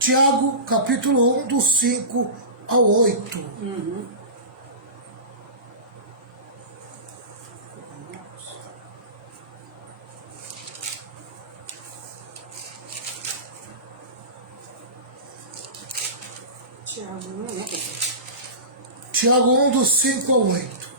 Tiago, capítulo 1, do 5 ao 8. Tiago 1, do 5 ao 8.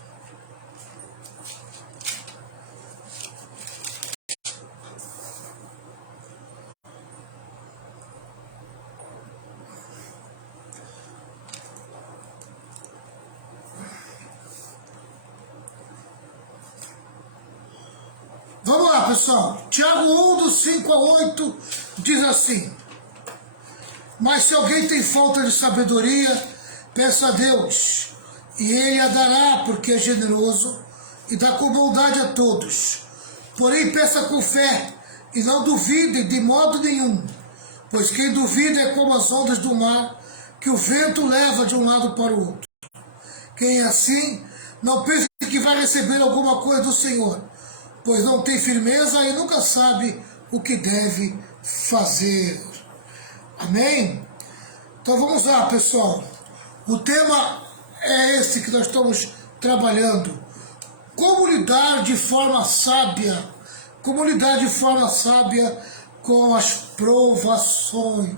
Vamos lá, pessoal. Tiago 1, do 5 ao 8, diz assim: Mas se alguém tem falta de sabedoria, peça a Deus, e Ele a dará, porque é generoso, e dá com bondade a todos. Porém, peça com fé, e não duvide de modo nenhum, pois quem duvida é como as ondas do mar, que o vento leva de um lado para o outro. Quem é assim, não pense que vai receber alguma coisa do Senhor, pois não tem firmeza e nunca sabe o que deve fazer. Amém? Então vamos lá, pessoal. O tema é esse que nós estamos trabalhando. Como lidar de forma sábia, como lidar de forma sábia com as provações,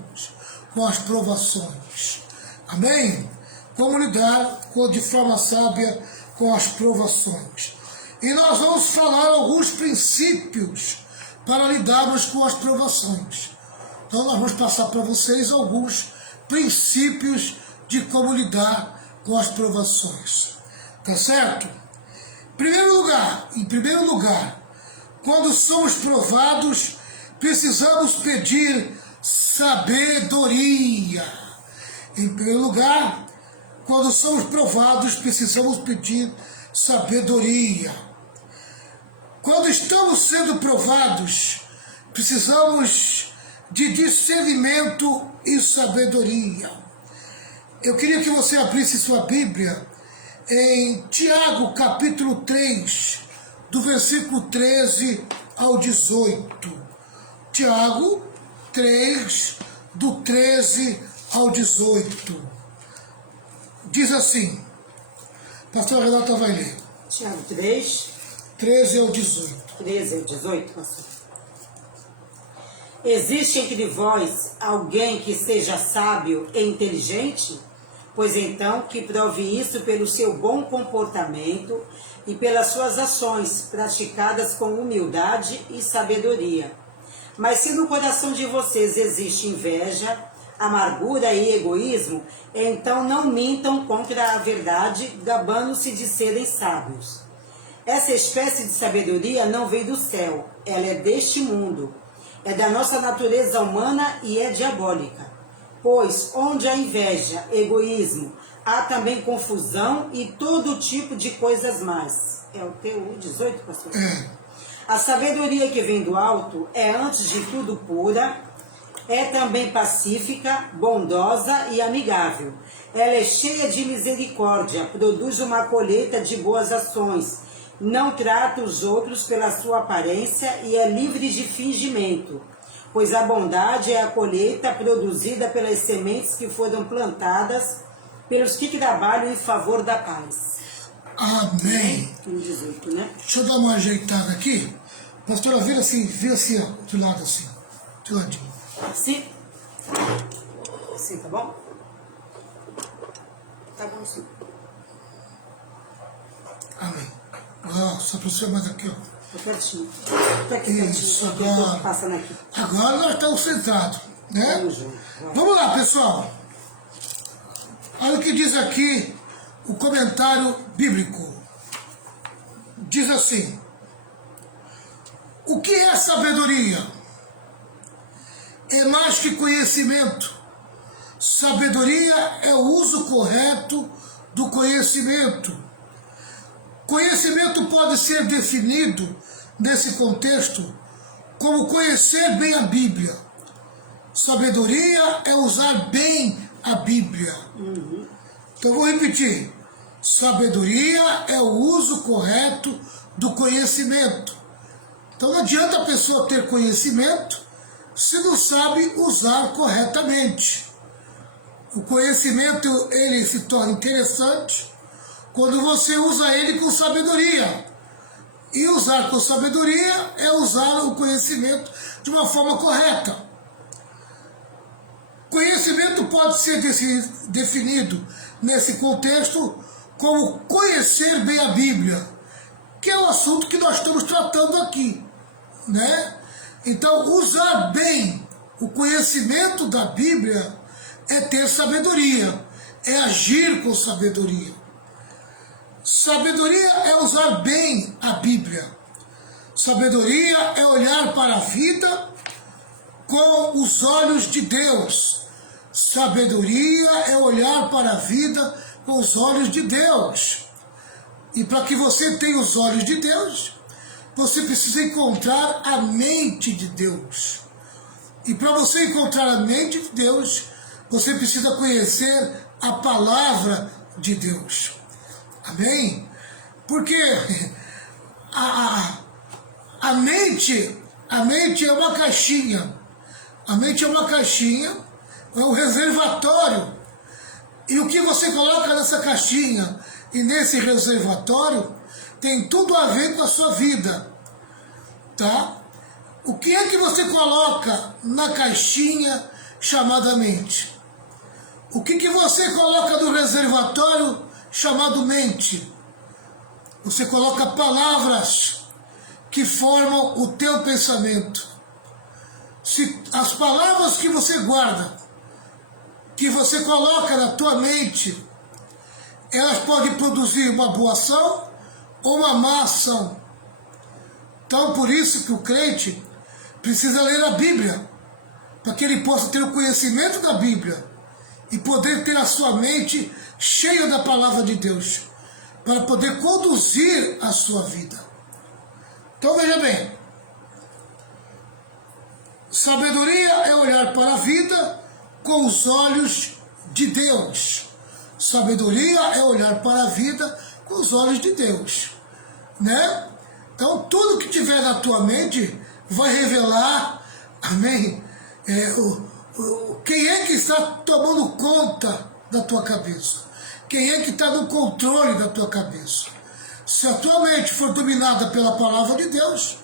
Amém? Como lidar de forma sábia com as provações. E nós vamos falar alguns princípios para lidarmos com as provações. Então nós vamos passar para vocês alguns princípios de como lidar com as provações. Tá certo? Em primeiro lugar, quando somos provados, precisamos pedir sabedoria. Em primeiro lugar, quando somos provados, precisamos pedir sabedoria. Quando estamos sendo provados, precisamos de discernimento e sabedoria. Eu queria que você abrisse sua Bíblia em Tiago, capítulo 3, do versículo 13 ao 18. Tiago 3, do 13 ao 18. Diz assim, pastor Renata vai ler. Tiago 3, 13 ao 18. 13 ao 18, pastor. Existe entre vós alguém que seja sábio e inteligente? Pois então que prove isso pelo seu bom comportamento e pelas suas ações praticadas com humildade e sabedoria. Mas se no coração de vocês existe inveja, amargura e egoísmo, então não mintam contra a verdade, gabando-se de serem sábios. Essa espécie de sabedoria não veio do céu, ela é deste mundo, é da nossa natureza humana e é diabólica. Pois onde há inveja, egoísmo, há também confusão e todo tipo de coisas más. É o TU 18, pastor? A sabedoria que vem do alto é antes de tudo pura, é também pacífica, bondosa e amigável. Ela é cheia de misericórdia, produz uma colheita de boas ações, não trata os outros pela sua aparência e é livre de fingimento, pois a bondade é a colheita produzida pelas sementes que foram plantadas pelos que trabalham em favor da paz. Amém. 18, né? Deixa eu dar uma ajeitada aqui. Pastora, vira assim, ó, de lado assim, de ladinho. Assim? Assim, tá bom? Tá bom assim. Amém. Só aproxima mais aqui, ó. Tô pertinho. Tô aqui Isso, pertinho. agora. Tô passando aqui. Agora nós estamos centrados, né? Vamos junto. Vamos lá, pessoal. Olha o que diz aqui o comentário bíblico. Diz assim: o que é sabedoria? É mais que conhecimento. Sabedoria é o uso correto do conhecimento. Conhecimento pode ser definido, nesse contexto, como conhecer bem a Bíblia. Sabedoria é usar bem a Bíblia. Então eu vou repetir. Sabedoria é o uso correto do conhecimento. Então não adianta a pessoa ter conhecimento se não sabe usar corretamente. O conhecimento, ele se torna interessante quando você usa ele com sabedoria. E usar com sabedoria é usar o conhecimento de uma forma correta. Conhecimento pode ser definido nesse contexto como conhecer bem a Bíblia, que é o assunto que nós estamos tratando aqui, né? Então, usar bem o conhecimento da Bíblia é ter sabedoria, é agir com sabedoria. Sabedoria é usar bem a Bíblia. Sabedoria é olhar para a vida com os olhos de Deus. Sabedoria é olhar para a vida com os olhos de Deus. E para que você tenha os olhos de Deus, você precisa encontrar a mente de Deus. E para você encontrar a mente de Deus, você precisa conhecer a palavra de Deus. Amém? Porque a mente é uma caixinha. A mente é uma caixinha, é um reservatório. E o que você coloca nessa caixinha e nesse reservatório tem tudo a ver com a sua vida, tá? O que é que você coloca na caixinha chamada mente? O que você coloca no reservatório chamado mente? Você coloca palavras que formam o teu pensamento. Se as palavras que você guarda, que você coloca na tua mente, elas podem produzir uma boa ação ou uma má ação. Então, por isso que o crente precisa ler a Bíblia, para que ele possa ter o conhecimento da Bíblia e poder ter a sua mente cheia da palavra de Deus, para poder conduzir a sua vida. Então, veja bem, sabedoria é olhar para a vida com os olhos de Deus. Sabedoria é olhar para a vida com os olhos de Deus, né? Então, tudo que tiver na tua mente vai revelar, amém, quem é que está tomando conta da tua cabeça, quem é que está no controle da tua cabeça. Se a tua mente for dominada pela palavra de Deus,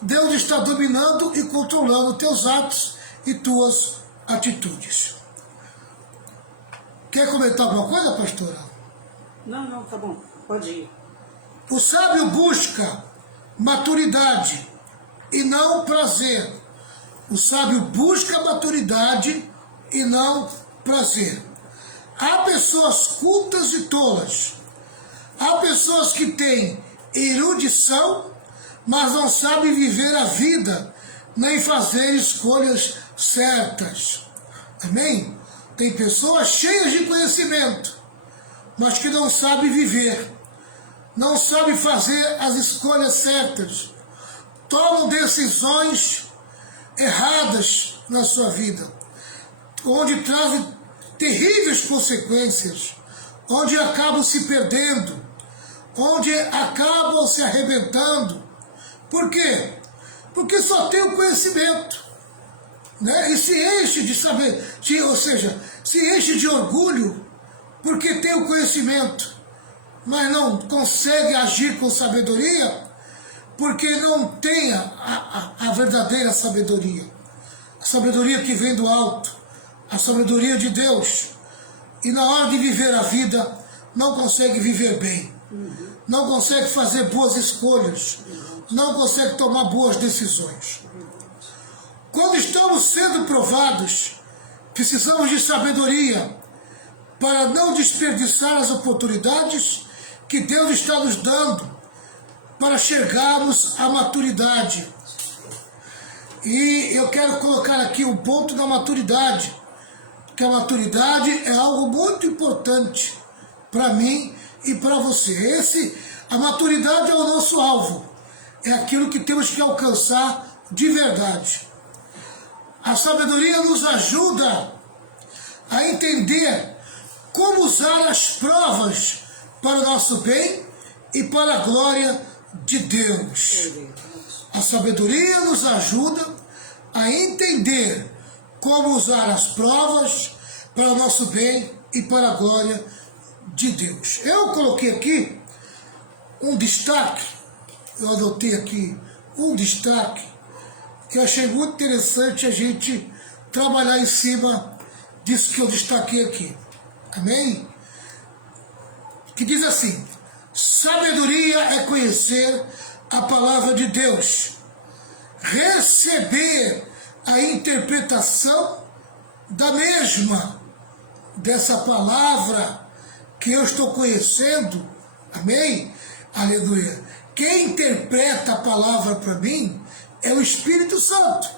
Deus está dominando e controlando teus atos e tuas atitudes. Quer comentar alguma coisa, pastora? Não, tá bom, pode ir. O sábio busca maturidade e não prazer. O sábio busca maturidade e não prazer. Há pessoas cultas e tolas. Há pessoas que têm erudição, mas não sabem viver a vida, nem fazer escolhas certas. Amém? Tem pessoas cheias de conhecimento, mas que não sabem viver, não sabem fazer as escolhas certas, tomam decisões erradas na sua vida, onde trazem terríveis consequências, onde acabam se perdendo, onde acabam se arrebentando. Por quê? Porque só tem o conhecimento, né? E se enche de saber, ou seja, se enche de orgulho porque tem o conhecimento, mas não consegue agir com sabedoria porque não tem a verdadeira sabedoria. A sabedoria que vem do alto, a sabedoria de Deus. E na hora de viver a vida, não consegue viver bem, não consegue fazer boas escolhas, não consegue tomar boas decisões. Quando estamos sendo provados, precisamos de sabedoria para não desperdiçar as oportunidades que Deus está nos dando para chegarmos à maturidade. E eu quero colocar aqui um ponto da maturidade, que a maturidade é algo muito importante para mim e para você. A maturidade é o nosso alvo, é aquilo que temos que alcançar de verdade. A sabedoria nos ajuda a entender como usar as provas para o nosso bem e para a glória de Deus. A sabedoria nos ajuda a entender como usar as provas para o nosso bem e para a glória de Deus. Eu coloquei aqui um destaque, eu adotei aqui um destaque que eu achei muito interessante a gente trabalhar em cima disso que eu destaquei aqui. Amém? Que diz assim: sabedoria é conhecer a palavra de Deus, receber a interpretação da mesma, dessa palavra que eu estou conhecendo. Amém? Aleluia. Quem interpreta a palavra para mim é o Espírito Santo.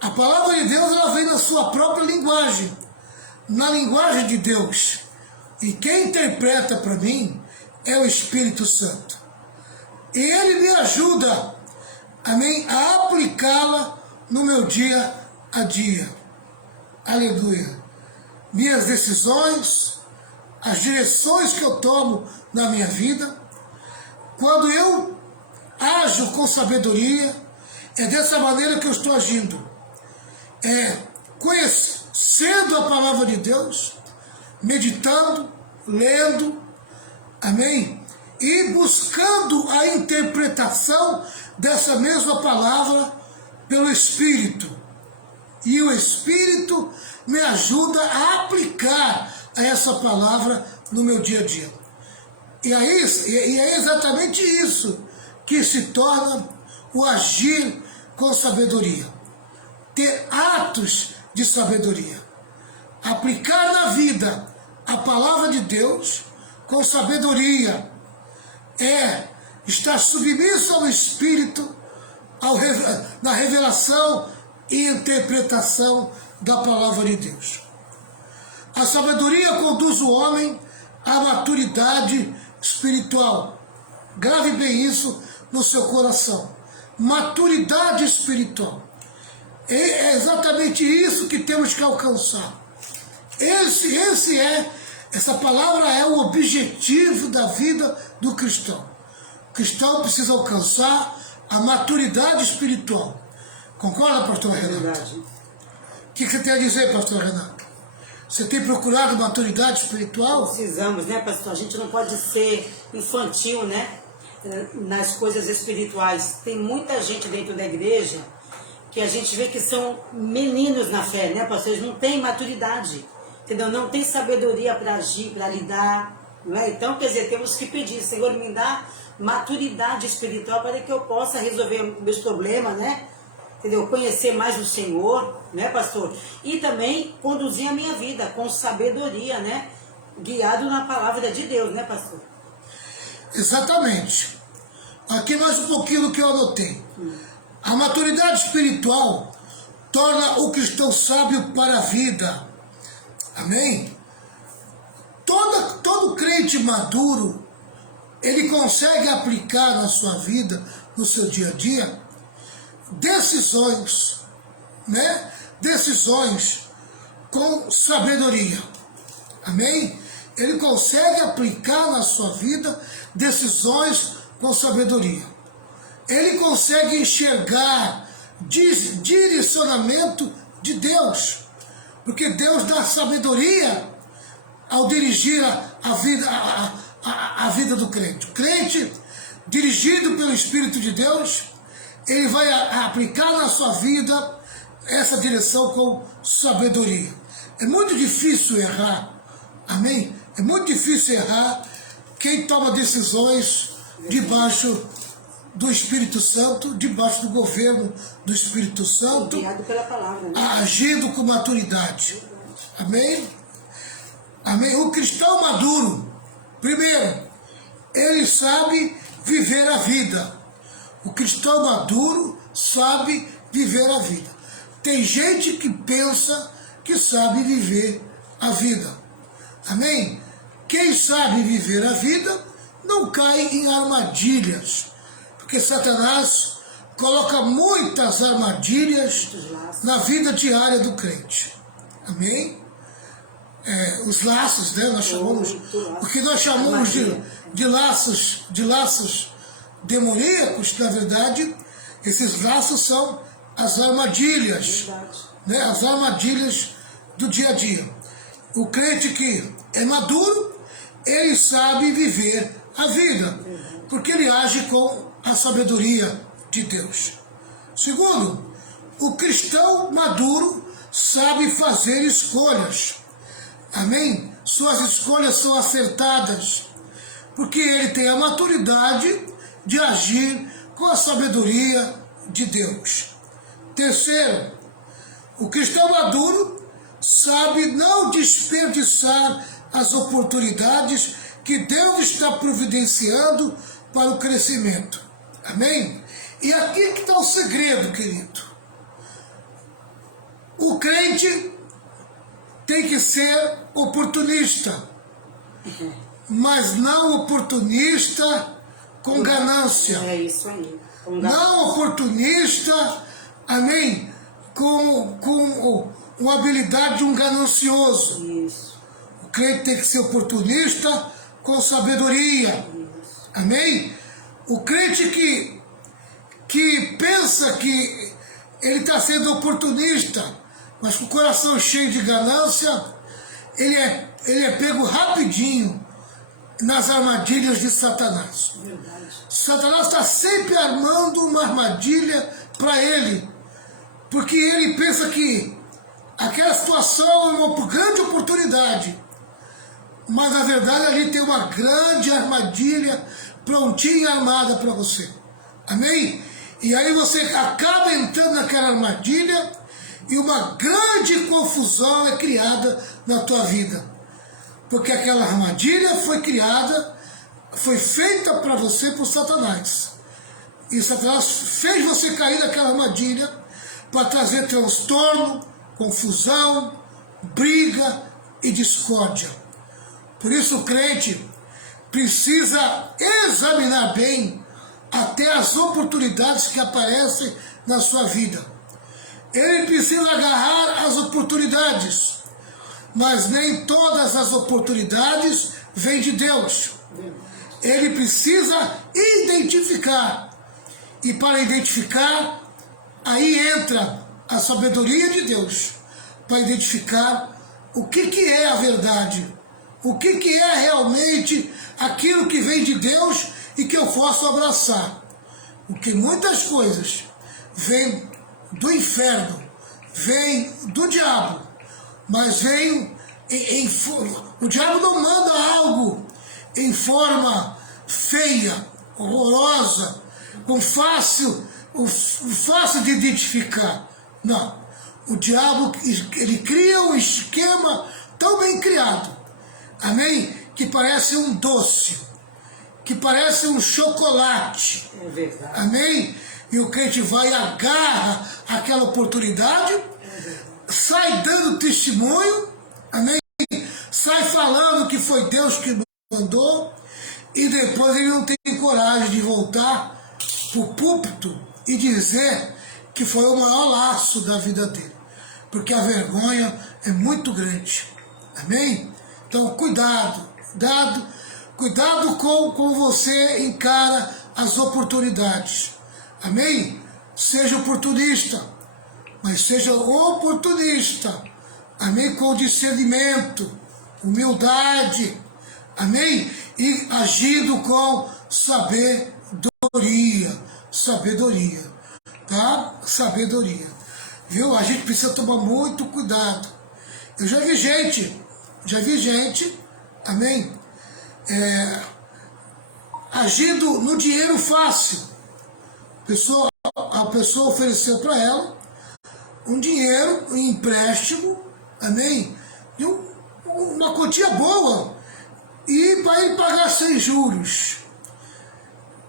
A palavra de Deus, ela vem na sua própria linguagem, na linguagem de Deus. E quem interpreta para mim é o Espírito Santo. E ele me ajuda, amém, a aplicá-la no meu dia a dia. Aleluia. Minhas decisões, as direções que eu tomo na minha vida, quando eu ajo com sabedoria, é dessa maneira que eu estou agindo. É conhecendo a palavra de Deus, meditando, lendo, amém? E buscando a interpretação dessa mesma palavra pelo Espírito. E o Espírito me ajuda a aplicar essa palavra no meu dia a dia. E é exatamente isso que se torna o agir com sabedoria. Ter atos de sabedoria. Aplicar na vida a palavra de Deus com sabedoria. É estar submisso ao Espírito, na revelação e interpretação da palavra de Deus. A sabedoria conduz o homem à maturidade espiritual. Grave bem isso no seu coração. Maturidade espiritual. É exatamente isso que temos que alcançar. Essa palavra é o objetivo da vida do cristão. O cristão precisa alcançar a maturidade espiritual. Concorda, pastor Renato? Verdade. O que você tem a dizer, pastor Renato? Você tem procurado maturidade espiritual? Precisamos, né, pastor? A gente não pode ser infantil, né, nas coisas espirituais. Tem muita gente dentro da igreja que a gente vê que são meninos na fé, né, pastor? Eles não têm maturidade, entendeu? Não tem sabedoria para agir, para lidar, não é? Então, quer dizer, temos que pedir: Senhor, me dá maturidade espiritual para que eu possa resolver meus problemas, né? Entendeu? Conhecer mais o Senhor, né, pastor? E também conduzir a minha vida com sabedoria, né? Guiado na palavra de Deus, né, pastor? Exatamente. Aqui mais um pouquinho do que eu anotei. A maturidade espiritual torna o cristão sábio para a vida. Amém? Todo crente maduro, ele consegue aplicar na sua vida, no seu dia a dia, decisões, né? Decisões com sabedoria. Amém? Ele consegue aplicar na sua vida decisões com sabedoria. Ele consegue enxergar direcionamento de Deus, porque Deus dá sabedoria ao dirigir a vida do crente. O crente, dirigido pelo Espírito de Deus, ele vai aplicar na sua vida essa direção com sabedoria. É muito difícil errar, amém? É muito difícil errar quem toma decisões debaixo do Espírito Santo, debaixo do governo do Espírito Santo, guiado pela palavra, né? Agindo com maturidade. Amém? Amém? O cristão maduro, primeiro, ele sabe viver a vida. O cristão maduro sabe viver a vida. Tem gente que pensa que sabe viver a vida. Amém? Quem sabe viver a vida não cai em armadilhas, porque Satanás coloca muitas armadilhas na vida diária do crente. Amém? Os laços, né? Nós chamamos, o que nós chamamos de laços demoníacos, na verdade, esses laços são as armadilhas, Verdade. né, as armadilhas do dia a dia. O crente que é maduro, ele sabe viver a vida, porque ele age com a sabedoria de Deus. Segundo, o cristão maduro sabe fazer escolhas. Amém? Suas escolhas são acertadas, porque ele tem a maturidade de agir com a sabedoria de Deus. Terceiro, o cristão maduro sabe não desperdiçar as oportunidades que Deus está providenciando para o crescimento. Amém? E aqui que está o segredo, querido. O crente tem que ser oportunista, mas não oportunista com ganância. É isso aí. Não oportunista, amém, com a habilidade de um ganancioso. Isso. O crente tem que ser oportunista com sabedoria. Isso. Amém? O crente que pensa que ele está sendo oportunista, mas com o coração cheio de ganância, ele é pego rapidinho nas armadilhas de Satanás. Verdade. Satanás está sempre armando uma armadilha para ele, porque ele pensa que aquela situação é uma grande oportunidade, mas na verdade ali tem uma grande armadilha prontinha armada para você. Amém? E aí você acaba entrando naquela armadilha e uma grande confusão é criada na tua vida. Porque aquela armadilha foi criada, foi feita para você por Satanás. E Satanás fez você cair naquela armadilha para trazer transtorno, confusão, briga e discórdia. Por isso o crente precisa examinar bem até as oportunidades que aparecem na sua vida. Ele precisa agarrar as oportunidades, mas nem todas as oportunidades vêm de Deus. Ele precisa identificar, e para identificar, aí entra a sabedoria de Deus, para identificar o que é a verdade, o que é realmente aquilo que vem de Deus e que eu posso abraçar. Porque muitas coisas vêm do inferno, vêm do diabo, mas vem o diabo não manda algo em forma feia, horrorosa, fácil de identificar. Não. O diabo, ele cria um esquema tão bem criado, amém? Que parece um doce, que parece um chocolate. É verdade. Amém? E o crente vai e agarra aquela oportunidade, sai dando testemunho, amém? Sai falando que foi Deus que mandou, e depois ele não tem coragem de voltar para o púlpito e dizer que foi o maior laço da vida dele, porque a vergonha é muito grande. Amém? Então cuidado com você encara as oportunidades. Amém? Seja oportunista, mas seja oportunista, amém? Com discernimento, humildade, amém? E agindo com sabedoria, tá? Sabedoria, viu? A gente precisa tomar muito cuidado. Eu já vi gente, amém? Agindo no dinheiro fácil. A pessoa ofereceu para ela um dinheiro, um empréstimo, amém? E uma quantia boa, e para ele pagar sem juros.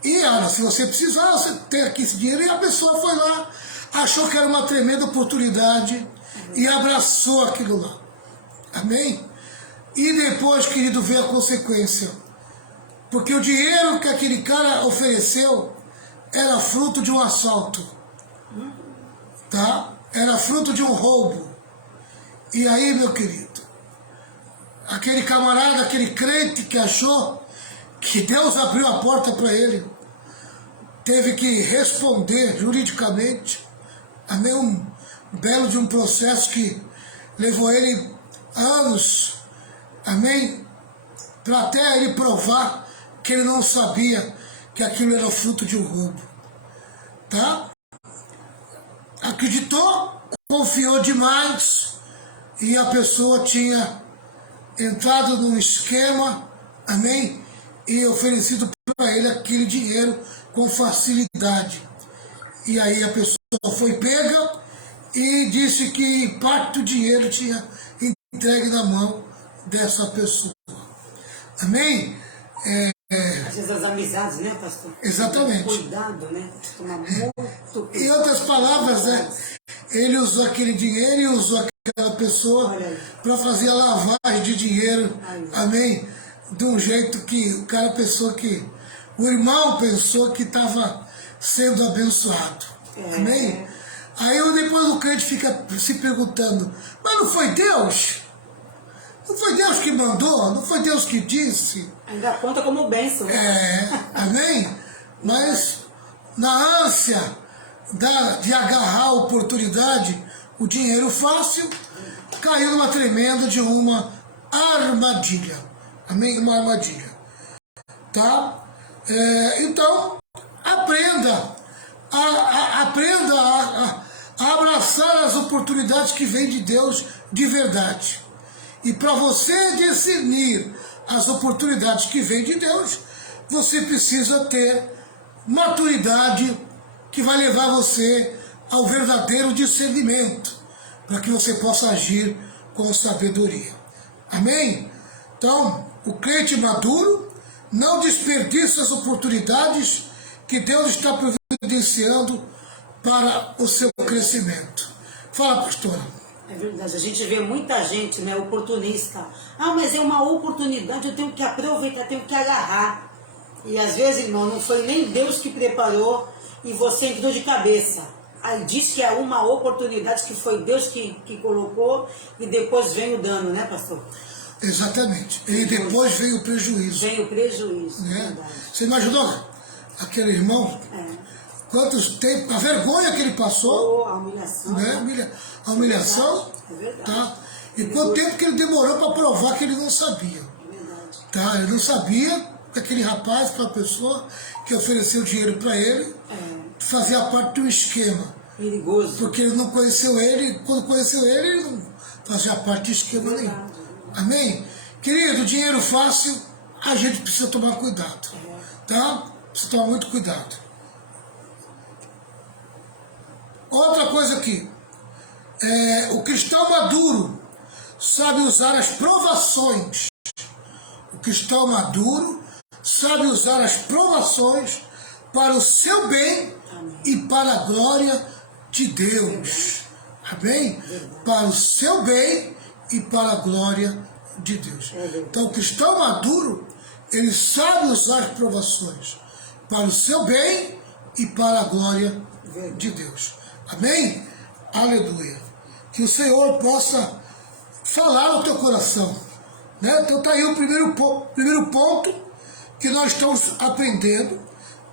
E olha, se você precisar, você tem aqui esse dinheiro. E a pessoa foi lá, achou que era uma tremenda oportunidade e abraçou aquilo lá. Amém? E depois, querido, veio a consequência. Porque o dinheiro que aquele cara ofereceu era fruto de um assalto, tá? Era fruto de um roubo. E aí, meu querido, aquele camarada, aquele crente que achou que Deus abriu a porta para ele, teve que responder juridicamente, amém, um belo de um processo que levou ele anos, amém, para até ele provar que ele não sabia que aquilo era fruto de um roubo, tá? Acreditou, confiou demais e a pessoa tinha entrado num esquema, amém, e oferecido para ele aquele dinheiro com facilidade. E aí a pessoa foi pega e disse que parte do dinheiro tinha entregue na mão dessa pessoa. Amém? Às vezes as amizades, né, pastor? Exatamente. Cuidado, né? Tomar muito cuidado. Em outras palavras, né, ele usou aquele dinheiro e usou aquela pessoa para fazer a lavagem de dinheiro. Amém? De um jeito que o cara pensou que, o irmão pensou que estava sendo abençoado. Amém? Aí depois o crente fica se perguntando, mas não foi Deus? Não foi Deus que mandou? Não foi Deus que disse? Ainda conta como bênção. Amém? Mas na ânsia de agarrar a oportunidade, o dinheiro fácil, caiu numa tremenda de uma armadilha. Amém? Uma armadilha. Tá? Então, aprenda a abraçar as oportunidades que vêm de Deus de verdade. E para você discernir as oportunidades que vêm de Deus, você precisa ter maturidade que vai levar você ao verdadeiro discernimento, para que você possa agir com sabedoria. Amém? Então, o crente maduro não desperdiça as oportunidades que Deus está providenciando para o seu crescimento. Fala, pastora. É verdade, a gente vê muita gente, né, oportunista. Ah, mas é uma oportunidade, eu tenho que aproveitar, tenho que agarrar. E às vezes, irmão, não foi nem Deus que preparou e você entrou de cabeça. Aí diz que é uma oportunidade que foi Deus que colocou e depois vem o dano, né, pastor? Exatamente. E depois veio o prejuízo. Vem o prejuízo, né? Você imaginou aquele irmão? Quantos tempos, a vergonha que ele passou, a humilhação, né? A humilhação, é verdade. Tá? E quanto tempo que ele demorou para provar que ele não sabia. É verdade. Tá? Ele não sabia que aquele rapaz, aquela pessoa que ofereceu dinheiro para ele, fazia parte de um esquema. Perigoso. Porque ele não conheceu ele, quando conheceu ele não fazia parte de esquema nenhum. Amém? Querido, dinheiro fácil, a gente precisa tomar cuidado. Tá? Precisa tomar muito cuidado. Outra coisa aqui, o cristão maduro sabe usar as provações. O cristão maduro sabe usar as provações para o seu bem e para a glória de Deus. Amém? Para o seu bem e para a glória de Deus. Então o cristão maduro, ele sabe usar as provações para o seu bem e para a glória de Deus. Amém? Aleluia. Que o Senhor possa falar no teu coração. Né? Então está aí o primeiro ponto que nós estamos aprendendo,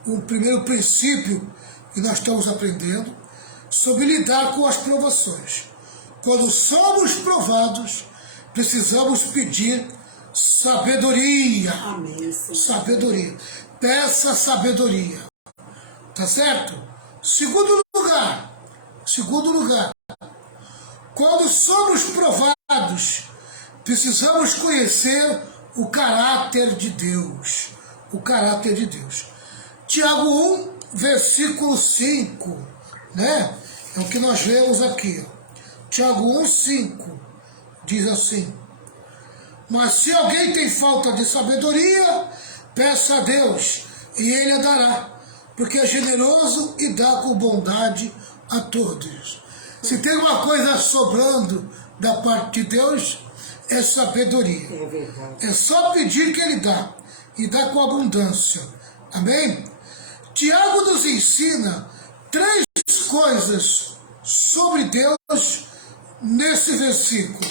o primeiro princípio que nós estamos aprendendo sobre lidar com as provações. Quando somos provados, precisamos pedir sabedoria. Amém. Sabedoria. Peça sabedoria. Tá certo? Segundo lugar, quando somos provados, precisamos conhecer o caráter de Deus. O caráter de Deus. Tiago 1, versículo 5, né? É o que nós vemos aqui. Tiago 1, 5, diz assim: mas se alguém tem falta de sabedoria, peça a Deus, e Ele a dará, porque é generoso e dá com bondade a todos. Se tem uma coisa sobrando da parte de Deus, é sabedoria. É verdade. É só pedir que Ele dá, e dá com abundância. Amém? Tiago nos ensina 3 coisas sobre Deus nesse versículo.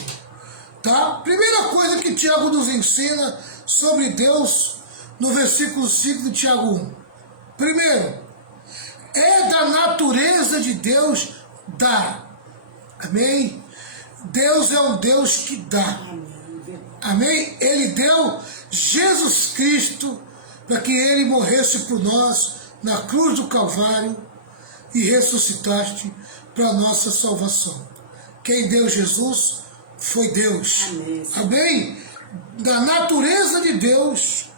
Tá? Primeira coisa que Tiago nos ensina sobre Deus no versículo 5 de Tiago 1. Primeiro, é da natureza de Deus dar. Amém? Deus é um Deus que dá. Amém? Ele deu Jesus Cristo para que ele morresse por nós na cruz do Calvário e ressuscitaste para a nossa salvação. Quem deu Jesus foi Deus. Amém. Amém? Da natureza de Deus,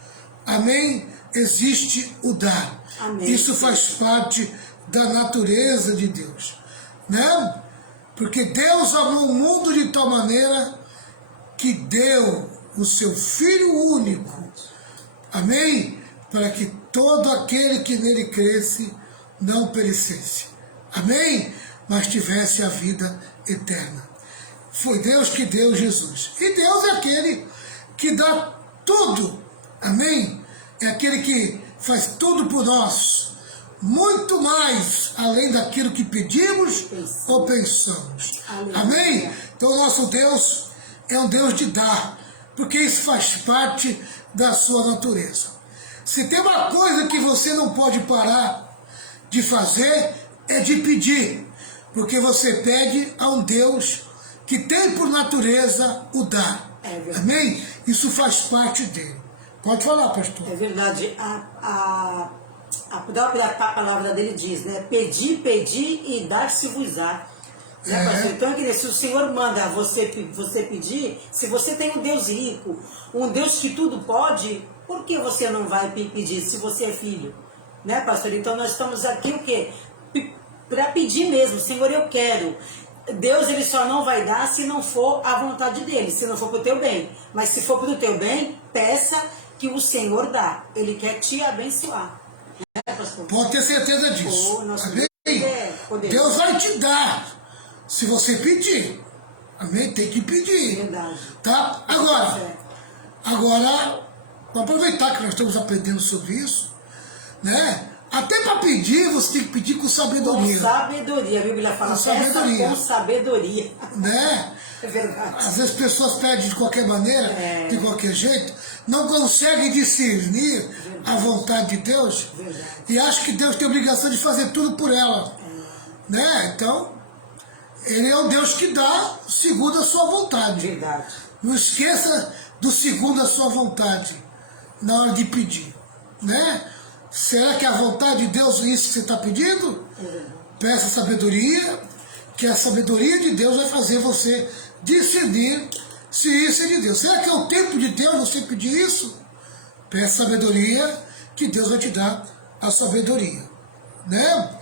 amém, existe o dar. Amém. Isso faz parte da natureza de Deus, né? Porque Deus amou o mundo de tal maneira que deu o seu Filho único, amém, para que todo aquele que nele cresce não perecesse, amém, mas tivesse a vida eterna. Foi Deus que deu Jesus. E Deus é aquele que dá tudo, amém? É aquele que faz tudo por nós, muito mais além daquilo que pedimos ou pensamos. Amém? Então o nosso Deus é um Deus de dar, porque isso faz parte da sua natureza. Se tem uma coisa que você não pode parar de fazer, é de pedir, porque você pede a um Deus que tem por natureza o dar. Amém? Isso faz parte dele. Pode falar, pastor. É verdade. A própria palavra dele diz, né? Pedi, pedi e dar-se-vos-á. Né, pastor? Então, se o Senhor manda você pedir, se você tem um Deus rico, um Deus que tudo pode, por que você não vai pedir se você é filho? Né, pastor? Então, nós estamos aqui o quê? Para pedir mesmo. Senhor, eu quero. Deus, ele só não vai dar se não for a vontade dele, se não for para o teu bem. Mas se for para o teu bem, peça que o Senhor dá. Ele quer te abençoar. Né, pastor? Pode ter certeza disso. Amém? Deus vai te dar, se você pedir. Amém? Tem que pedir. Verdade. Tá? Agora, vamos aproveitar que nós estamos aprendendo sobre isso, né? Até para pedir, você tem que pedir com sabedoria. Com sabedoria. A Bíblia fala, com sabedoria. Com sabedoria. Né? É verdade. Às vezes as pessoas pedem de qualquer maneira, de qualquer jeito, não conseguem discernir a vontade de Deus. Verdade. E acham que Deus tem a obrigação de fazer tudo por ela. Né? Então, ele é o Deus que dá segundo a sua vontade. Verdade. Não esqueça do segundo a sua vontade na hora de pedir. Né? Será que a vontade de Deus é isso que você está pedindo? Peça sabedoria, que a sabedoria de Deus vai fazer você discernir se isso é de Deus. Será que é o tempo de Deus você pedir isso? Peça sabedoria, que Deus vai te dar a sabedoria. Né?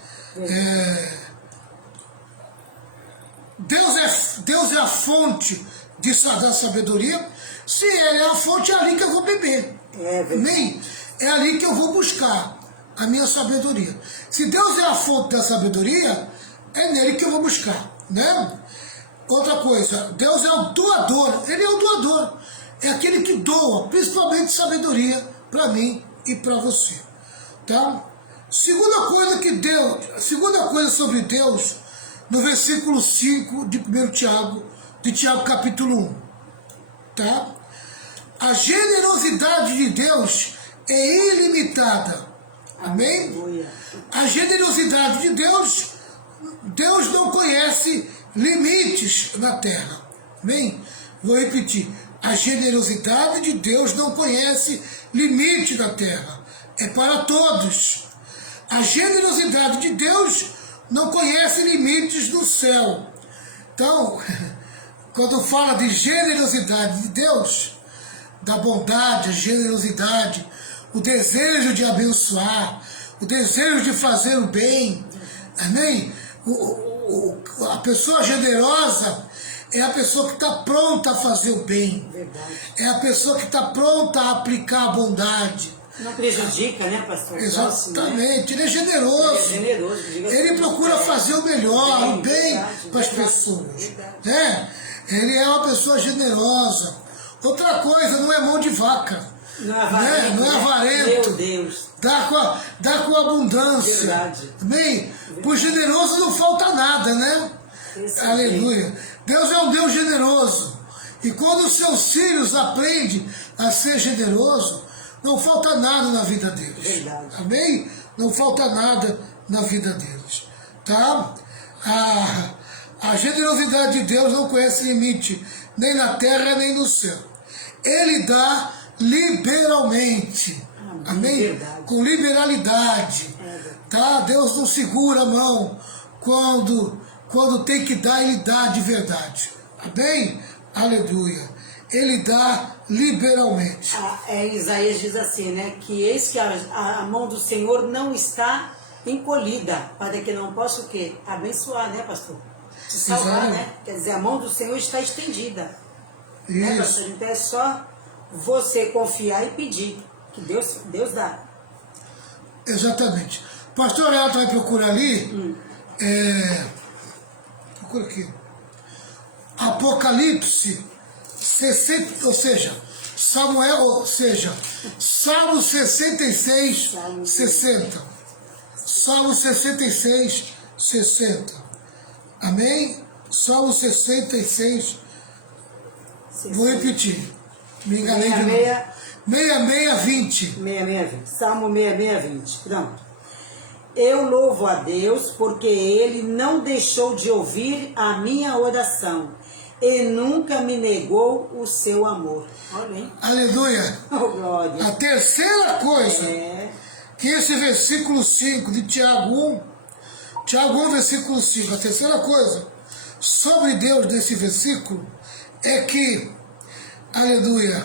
Deus é a fonte da sabedoria. Se Ele é a fonte, é ali que eu vou beber. Amém? É ali que eu vou buscar a minha sabedoria. Se Deus é a fonte da sabedoria, é nele que eu vou buscar, né? Outra coisa, Deus é o doador. Ele é o doador. É aquele que doa, principalmente sabedoria, para mim e para você. Tá? Segunda coisa sobre Deus, no versículo 5 de 1 Tiago, de Tiago capítulo 1. Tá? A generosidade de Deus é ilimitada. Amém? A generosidade de Deus, Deus não conhece limites na terra. Amém? Vou repetir. A generosidade de Deus não conhece limite na terra. É para todos. A generosidade de Deus não conhece limites no céu. Então, quando fala de generosidade de Deus, da bondade, a generosidade, o desejo de abençoar, o desejo de fazer o bem, amém? A pessoa generosa é a pessoa que está pronta a fazer o bem. Verdade. É a pessoa que está pronta a aplicar a bondade. Não prejudica, né, pastor? Exatamente, ele é generoso. Ele é generoso. Ele procura fazer o melhor, o bem para as pessoas. Né? Ele é uma pessoa generosa. Outra coisa, não é mão de vaca. Não é avarento. Não é avarento. Meu Deus. Dá com abundância. Verdade. Amém? Por generoso não falta nada, né? Aleluia. Deus é um Deus generoso. E quando os seus filhos aprendem a ser generoso, não falta nada na vida deles. Verdade. Amém? Não falta nada na vida deles. Tá? A generosidade de Deus não conhece limite, nem na terra, nem no céu. Ele dá liberalmente. Amém? Verdade. Com liberalidade. Tá? Deus não segura a mão quando tem que dar, ele dá de verdade. Amém? Aleluia. Ele dá liberalmente. Isaías diz assim, né? Que eis que a mão do Senhor não está encolhida, para que não possa o quê? Abençoar, né, pastor? Te salvar, né? Quer dizer, a mão do Senhor está estendida. Isso. Né, pastor? Então é só você confiar e pedir, que Deus dá. Exatamente. Pastor Renato vai procurar ali. Procura aqui. Apocalipse 60, Salmo 66, 60. Salmo 66, 60. Amém? Salmo 66. Vou repetir. Me enganei de novo. 6620. 6620. Salmo 6620. Pronto. Eu louvo a Deus porque Ele não deixou de ouvir a minha oração e nunca me negou o seu amor. Olha, hein? Aleluia. Oh, glória. A terceira coisa que esse versículo 5 de Tiago 1, Tiago 1, versículo 5, a terceira coisa sobre Deus desse versículo é que, aleluia,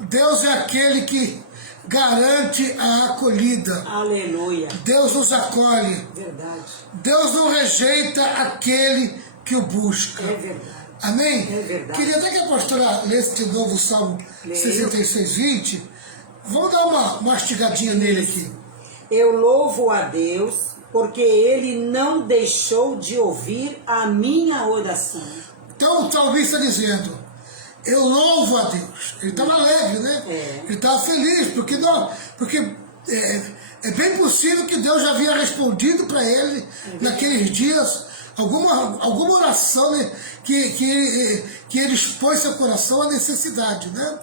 Deus é aquele que garante a acolhida. Aleluia. Deus nos acolhe. Verdade. Deus não rejeita aquele que o busca. É verdade. Amém? É verdade. Queria até que a pastora lesse de novo o Salmo 66, 20. Vamos dar uma mastigadinha nele aqui. Eu louvo a Deus porque Ele não deixou de ouvir a minha oração. Então o salmista está dizendo, eu louvo a Deus. Ele estava alegre, né? Ele estava feliz, porque é bem possível que Deus já havia respondido para ele naqueles dias alguma oração, né, que ele expôs seu coração à necessidade, né?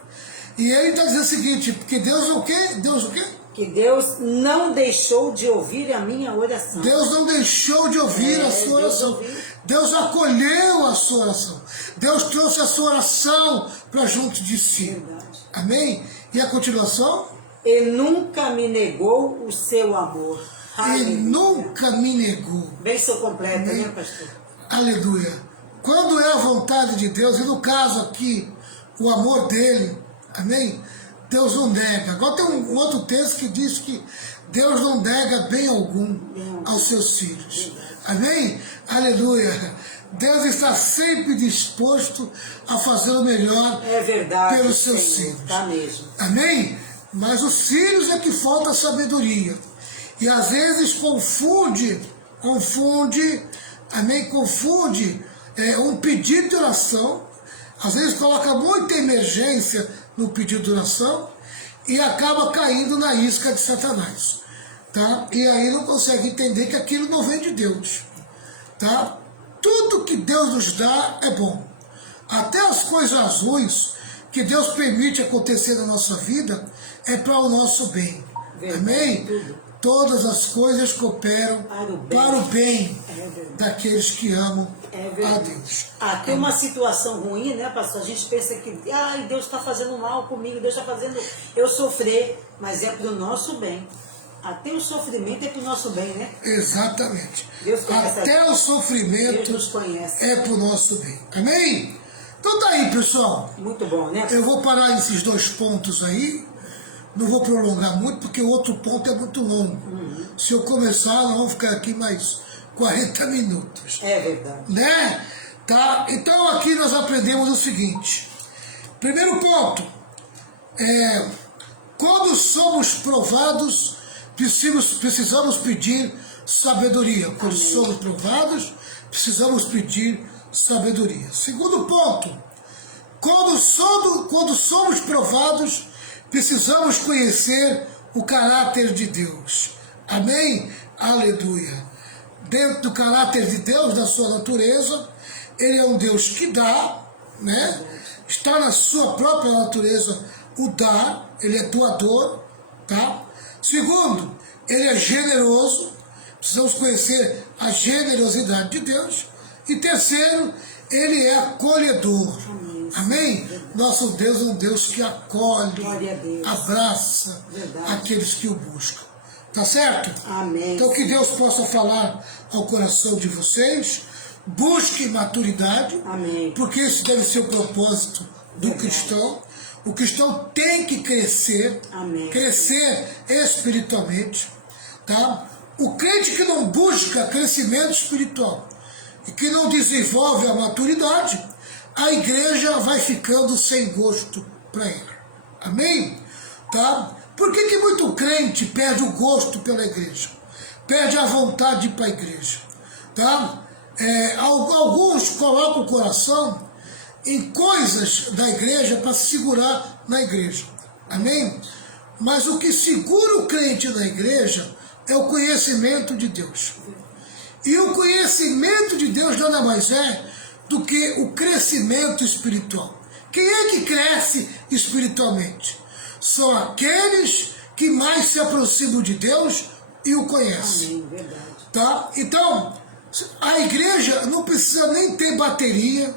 E ele está dizendo o seguinte, porque Deus o quê? Deus o quê? Que Deus não deixou de ouvir a minha oração. Deus não deixou de ouvir a sua oração. Deus acolheu a sua oração. Deus trouxe a sua oração para junto de si. Verdade. Amém? E a continuação? E nunca me negou o seu amor. E nunca me negou. Bênção completa, né, pastor? Aleluia. Quando é a vontade de Deus, e no caso aqui, o amor dele, amém? Deus não nega. Agora tem um outro texto que diz que Deus não nega bem algum aos seus filhos. Amém? Aleluia. Deus está sempre disposto a fazer o melhor pelos seus filhos. Tá mesmo. Amém? Mas os filhos é que falta sabedoria. E às vezes confunde, amém? Confunde um pedido de oração. Às vezes coloca muita emergência no pedido de oração e acaba caindo na isca de Satanás, tá? E aí não consegue entender que aquilo não vem de Deus, tá? Tudo que Deus nos dá é bom, até as coisas ruins que Deus permite acontecer na nossa vida é para o nosso bem. Verdade, amém? Tudo. Todas as coisas cooperam para o bem daqueles que amam a Deus. Até uma situação ruim, né, pastor? A gente pensa que Deus está fazendo mal comigo, Deus está fazendo eu sofrer, mas é para o nosso bem. Até o sofrimento é para o nosso bem, né? Exatamente. Deus conhece até o sofrimento Deus nos conhece. É para o nosso bem. Amém? Então tá aí, pessoal. Muito bom, né? Eu vou parar esses dois pontos aí. Não vou prolongar muito, porque o outro ponto é muito longo. Se eu começar, nós vamos ficar aqui mais 40 minutos. É verdade. Né? Tá? Então aqui nós aprendemos o seguinte. Primeiro ponto. Quando somos provados, precisamos pedir sabedoria. Quando somos provados, precisamos pedir sabedoria. Segundo ponto. Quando somos provados, precisamos conhecer o caráter de Deus. Amém? Aleluia. Dentro do caráter de Deus, da sua natureza, Ele é um Deus que dá, né? Está na sua própria natureza o dar, Ele é doador, tá? Segundo, Ele é generoso, precisamos conhecer a generosidade de Deus. E terceiro, ele é acolhedor. Amém? Nosso Deus é um Deus que acolhe, abraça aqueles que o buscam. Tá certo? Amém. Então que Deus possa falar ao coração de vocês. Busque maturidade. Amém. Porque esse deve ser o propósito do cristão. O cristão tem que crescer. Amém. Crescer espiritualmente. Tá? O crente que não busca crescimento espiritual e que não desenvolve a maturidade, a igreja vai ficando sem gosto para ele. Amém? Tá? Por que muito crente perde o gosto pela igreja? Perde a vontade de ir para a igreja? Tá? Alguns colocam o coração em coisas da igreja para se segurar na igreja. Amém? Mas o que segura o crente na igreja é o conhecimento de Deus. E o conhecimento de Deus nada mais é do que o crescimento espiritual. Quem é que cresce espiritualmente? São aqueles que mais se aproximam de Deus e o conhecem. Amém, verdade. Tá? Então, a igreja não precisa nem ter bateria,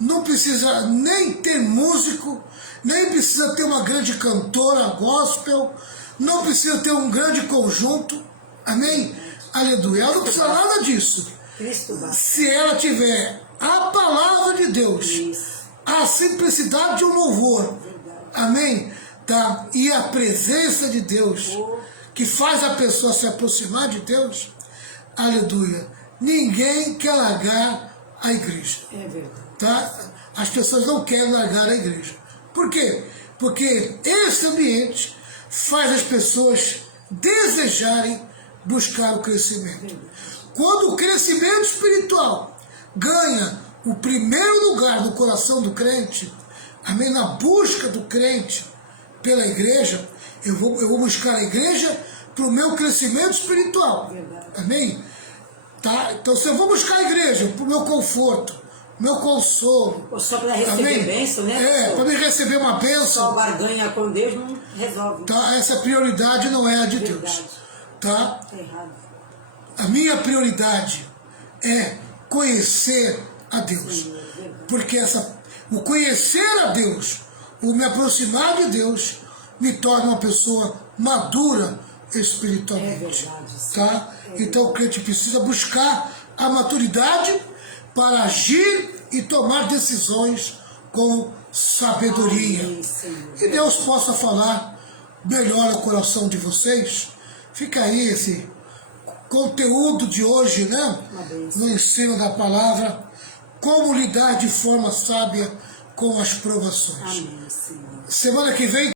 não precisa nem ter músico, nem precisa ter uma grande cantora gospel, não precisa ter um grande conjunto. Amém? Aleluia. Ela não precisa nada disso. Se ela tiver a palavra de Deus, a simplicidade de um louvor, amém? Tá? E a presença de Deus, que faz a pessoa se aproximar de Deus, aleluia. Ninguém quer largar a igreja. É verdade. Tá? As pessoas não querem largar a igreja. Por quê? Porque esse ambiente faz as pessoas desejarem buscar o crescimento. Quando o crescimento espiritual ganha o primeiro lugar no coração do crente, amém, na busca do crente pela igreja, eu vou buscar a igreja para o meu crescimento espiritual. Amém? Tá? Então, se eu vou buscar a igreja para o meu conforto, meu consolo. Ou só para receber bênção, né? Para me receber uma bênção. Só barganha com Deus não resolve. Tá? Essa prioridade não é a de Deus. Tá? Tá errado. A minha prioridade é conhecer a Deus. Porque o conhecer a Deus, o me aproximar de Deus, me torna uma pessoa madura espiritualmente. Tá? Então o crente precisa buscar a maturidade para agir e tomar decisões com sabedoria. Que Deus possa falar melhor ao coração de vocês. Fica aí esse conteúdo de hoje, né? No ensino da palavra, como lidar de forma sábia com as provações. Semana que vem